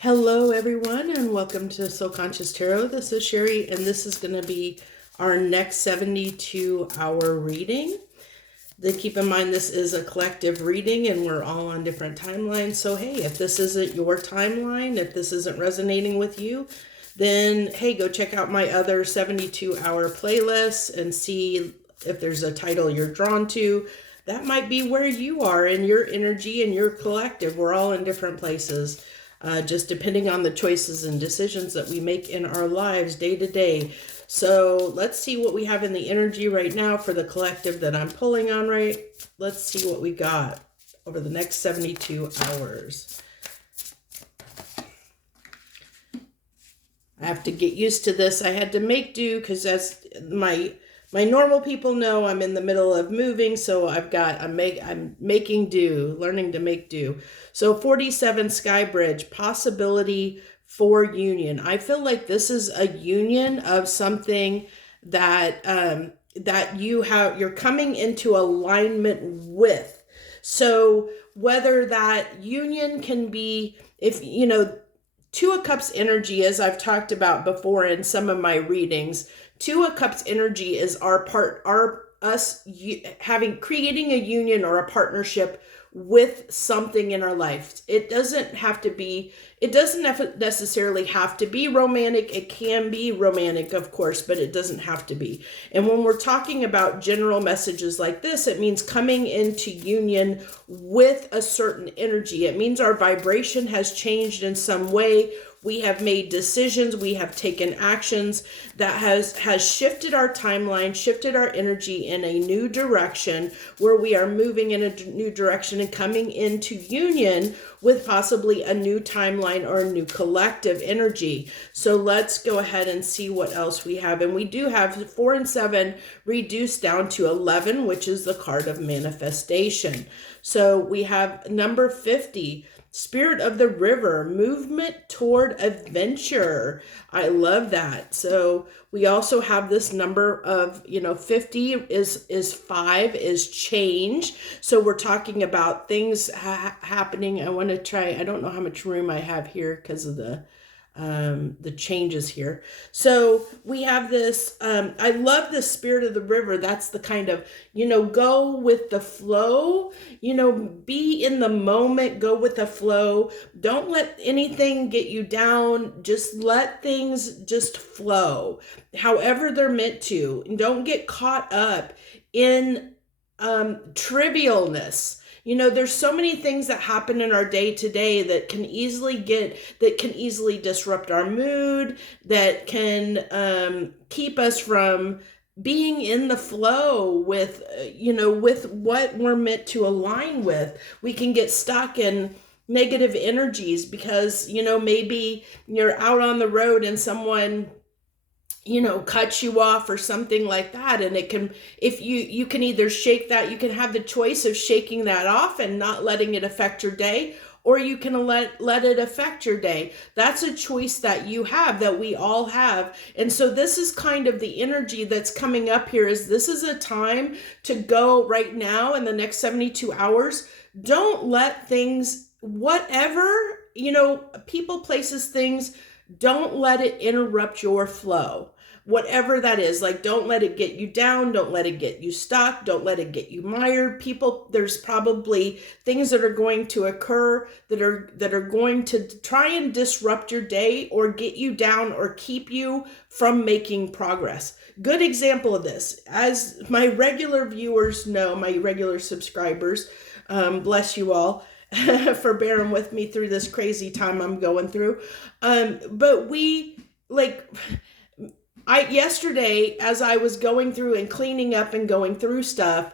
Hello, everyone, and welcome to Soul Conscious Tarot. This is Sherry, and this is going to be our next 72-hour reading. Then keep in mind this is a collective reading, and we're all on different timelines. So, hey, if this isn't your timeline, if this isn't resonating with you, then, hey, go check out my other 72-hour playlist and see if there's a title you're drawn to. That might be where you are in your energy and your collective. We're all in different places. Just depending on the choices and decisions that we make in our lives day to day. So let's see what we have in the energy right now for the collective that I'm pulling on, right? Let's see what we got over the next 72 hours. I have to get used to this. I had to make do because as my normal people know, I'm in the middle of moving, so I'm making do, learning to make do. So 47 Sky Bridge, possibility for union. I feel like this is a union of something that that you're coming into alignment with. So whether that union can be, if you know, Two of Cups energy, as I've talked about before in some of my readings, Two of Cups energy is creating a union or a partnership with something in our life. It doesn't necessarily have to be romantic. It can be romantic, of course, but it doesn't have to be. And when we're talking about general messages like this, it means coming into union with a certain energy. It means our vibration has changed in some way. We have made decisions, we have taken actions that has shifted our timeline, shifted our energy in a new direction, where we are moving in a new direction and coming into union with possibly a new timeline or a new collective energy. So let's go ahead and see what else we have. And we do have 4 and 7 reduced down to 11, which is the card of manifestation. So we have number 50. Spirit of the river, movement toward adventure. I love that. So we also have this number of, 50 is 5 is change. So we're talking about things happening. I want to try, I don't know how much room I have here because of the changes here. So we have this, I love the spirit of the river. That's the kind of, go with the flow, be in the moment, go with the flow. Don't let anything get you down. Just let things just flow, however they're meant to. And don't get caught up in trivialness. There's so many things that happen in our day to day that can easily disrupt our mood, that can keep us from being in the flow with what we're meant to align with. We can get stuck in negative energies because, maybe you're out on the road and someone cut you off or something like that. And it can, if you can either shake that, you can have the choice of shaking that off and not letting it affect your day, or you can let it affect your day. That's a choice that you have, that we all have. And so this is kind of the energy that's coming up here, is this is a time to go right now in the next 72 hours. Don't let things, whatever, people, places, things, don't let it interrupt your flow. Whatever that is, like, don't let it get you down. Don't let it get you stuck. Don't let it get you mired. People, there's probably things that are going to occur that are going to try and disrupt your day or get you down or keep you from making progress. Good example of this, as my regular viewers know, my regular subscribers, bless you all for bearing with me through this crazy time I'm going through. But yesterday, as I was going through and cleaning up and going through stuff,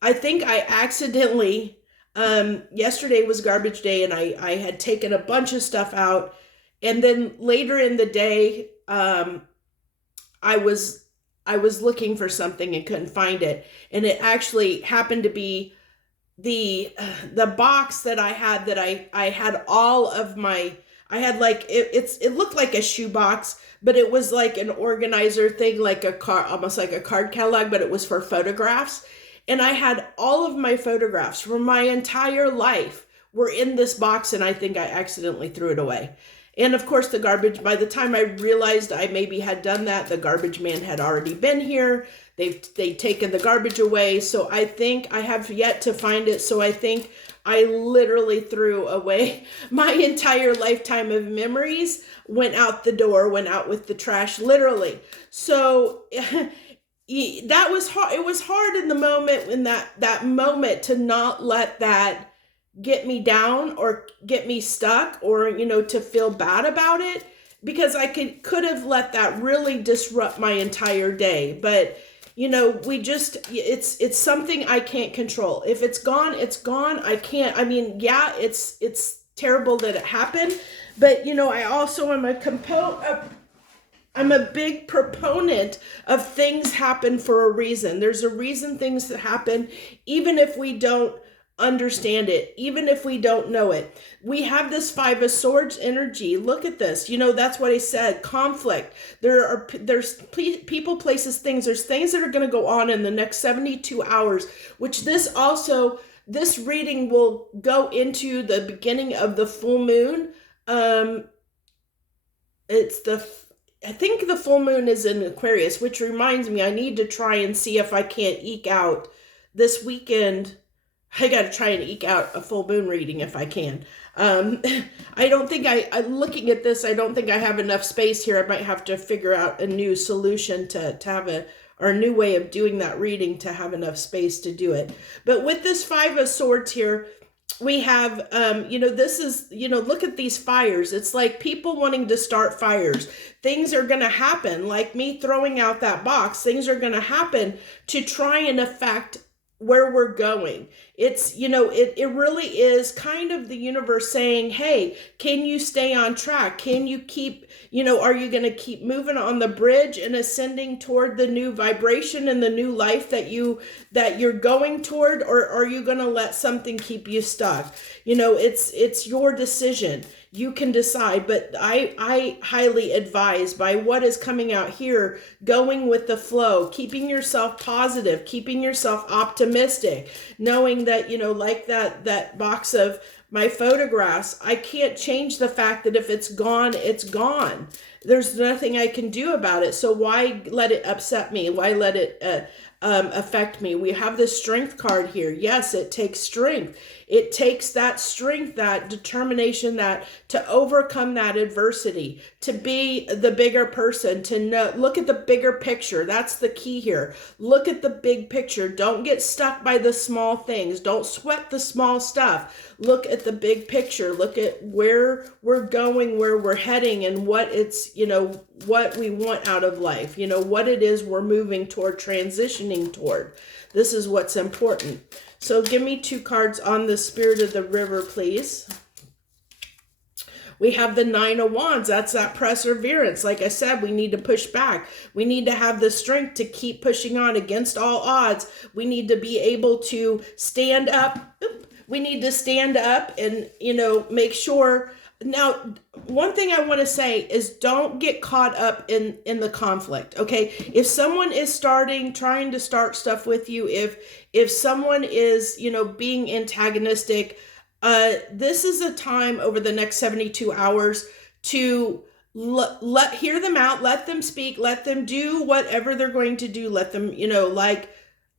I think I accidentally, yesterday was garbage day, and I had taken a bunch of stuff out. And then later in the day, I was looking for something and couldn't find it. And it actually happened to be the box that I had all of my, I had like, it looked like a shoe box, but it was like an organizer thing, like a car, almost like a card catalog, but it was for photographs. And I had all of my photographs from my entire life were in this box and I think I accidentally threw it away. And of course, the garbage, by the time I realized I maybe had done that, the garbage man had already been here. They'd taken the garbage away. So I think I have yet to find it. So I think I literally threw away my entire lifetime of memories, went out the door, went out with the trash, literally. So that was hard. It was hard in the moment, in that moment, to not let that get me down or get me stuck, or to feel bad about it, because I could have let that really disrupt my entire day. But we just, it's something I can't control. If it's gone, it's gone. I can't, yeah, it's terrible that it happened, but I also am I'm a big proponent of things happen for a reason. There's a reason things that happen, even if we don't understand it, even if we don't know it. We have this Five of Swords energy. Look at this. That's what I said. Conflict. There's people, places, things. There's things that are going to go on in the next 72 hours, which this reading will go into the beginning of the full moon. I think the full moon is in Aquarius, which reminds me, I need to try and see if I can't eke out this weekend. I got to try and eke out a full moon reading if I can. I don't think looking at this, I don't think I have enough space here. I might have to figure out a new solution to have or a new way of doing that reading to have enough space to do it. But with this Five of Swords here, we have, this is, look at these fires. It's like people wanting to start fires. Things are going to happen, like me throwing out that box. Things are going to happen to try and affect where we're going. It's, it really is kind of the universe saying, hey, can you stay on track? Can you keep, are you going to keep moving on the bridge and ascending toward the new vibration and the new life that you're going toward, or are you going to let something keep you stuck? It's your decision. You can decide, but I highly advise, by what is coming out here, going with the flow, keeping yourself positive, keeping yourself optimistic, knowing that, like that box of my photographs, I can't change the fact that if it's gone, it's gone. There's nothing I can do about it. So why let it upset me? Why let it affect me? We have the Strength card here. Yes, it takes strength. It takes that strength, that determination, that to overcome that adversity, to be the bigger person, to know, look at the bigger picture. That's the key here. Look at the big picture. Don't get stuck by the small things. Don't sweat the small stuff. Look at the big picture. Look at where we're going, where we're heading, and what it's, what we want out of life, what it is we're moving toward, transitioning toward. This is what's important. So give me 2 cards on the Spirit of the River, please. We have the Nine of Wands. That's that perseverance. Like I said, we need to push back. We need to have the strength to keep pushing on against all odds. We need to be able to stand up. We need to stand up and, make sure. Now, one thing I want to say is, don't get caught up in the conflict, okay? If someone is trying to start stuff with you, if someone is, being antagonistic, this is a time over the next 72 hours to hear them out, let them speak, let them do whatever they're going to do, let them,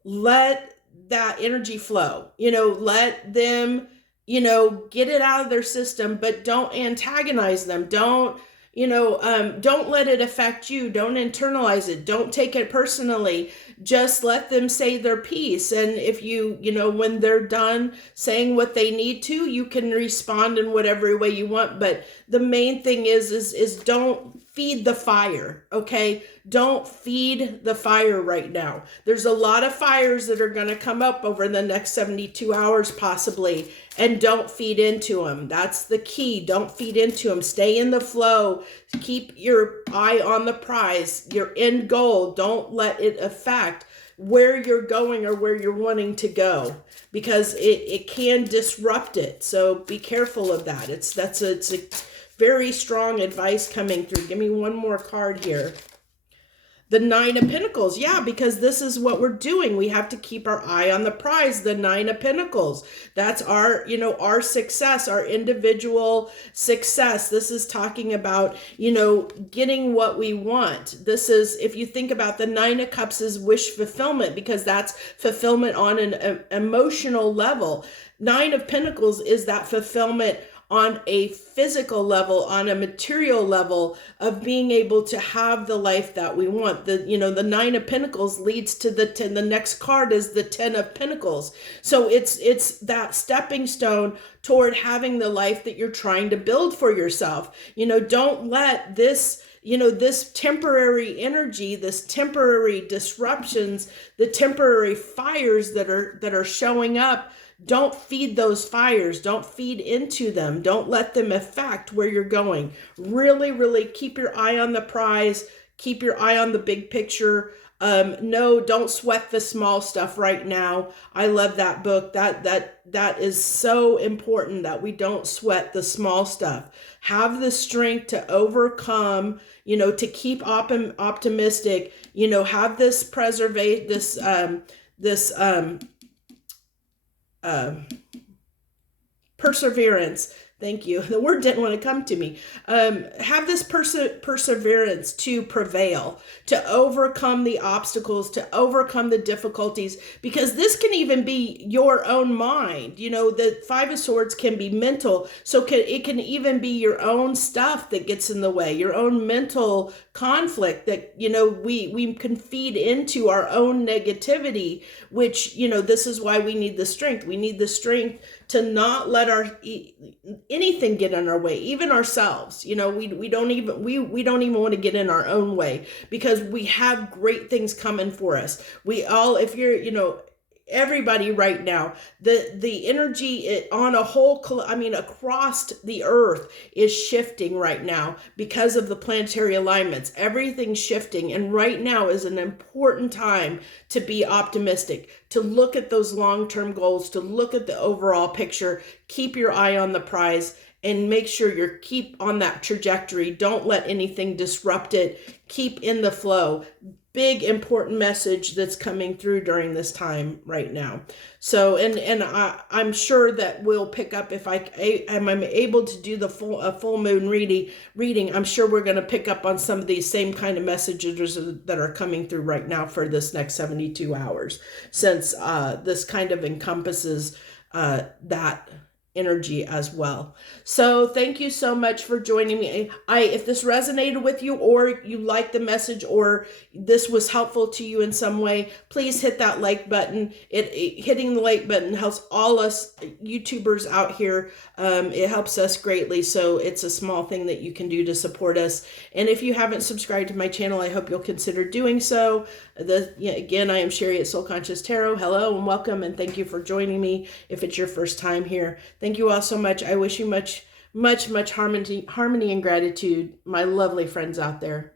let that energy flow, let them, get it out of their system, but don't antagonize them. Don't let it affect you. Don't internalize it. Don't take it personally. Just let them say their piece. And if when they're done saying what they need to, you can respond in whatever way you want. But the main thing is don't feed the fire, okay? Don't feed the fire right now. There's a lot of fires that are going to come up over the next 72 hours possibly, and don't feed into them. That's the key. Don't feed into them. Stay in the flow. Keep your eye on the prize, your end goal. Don't let it affect where you're going or where you're wanting to go, because it can disrupt it. So be careful of that. It's a very strong advice coming through. Give me one more card here. The Nine of Pentacles. Yeah, because this is what we're doing. We have to keep our eye on the prize. The Nine of Pentacles. That's our, our success, our individual success. This is talking about, getting what we want. This is, if you think about the Nine of Cups, is wish fulfillment, because that's fulfillment on an emotional level. Nine of Pentacles is that fulfillment on a physical level, on a material level, of being able to have the life that we want. The Nine of Pentacles leads to the 10. The next card is the 10 of Pentacles. So it's that stepping stone toward having the life that you're trying to build for yourself. Don't let this, this temporary energy, this temporary disruptions, the temporary fires that are showing up, don't feed those fires. Don't feed into them. Don't let them affect where you're going. Really, really keep your eye on the prize. Keep your eye on the big picture. No, don't sweat the small stuff right now. I love that book. That is so important, that we don't sweat the small stuff. Have the strength to overcome, to keep optimistic, have this perseverance. Thank you. The word didn't want to come to me. Have this perseverance to prevail, to overcome the obstacles, to overcome the difficulties, because this can even be your own mind. The Five of Swords can be mental. So it can even be your own stuff that gets in the way, your own mental conflict that, we can feed into our own negativity, which, this is why we need the strength. We need the strength to not let anything get in our way, even ourselves. We don't even want to get in our own way, because we have great things coming for us. We all, if you're, everybody right now, the energy on a whole, across the earth is shifting right now because of the planetary alignments. Everything's shifting, and right now is an important time to be optimistic, to look at those long-term goals, to look at the overall picture. Keep your eye on the prize and make sure you keep on that trajectory. Don't let anything disrupt it. Keep in the flow. Big important message that's coming through during this time right now. So, and I'm sure that we'll pick up, if I'm able to do the full moon reading, I'm sure we're going to pick up on some of these same kind of messages that are coming through right now for this next 72 hours, since this kind of encompasses that energy as well. So thank you so much for joining me. If this resonated with you, or you like the message, or this was helpful to you in some way, please hit that like button. Hitting the like button helps all us YouTubers out here. It helps us greatly. So it's a small thing that you can do to support us. And if you haven't subscribed to my channel, I hope you'll consider doing so. Again, I am Sherry at Soul Conscious Tarot. Hello and welcome, and thank you for joining me if it's your first time here. Thank you all so much. I wish you much harmony and gratitude, my lovely friends out there.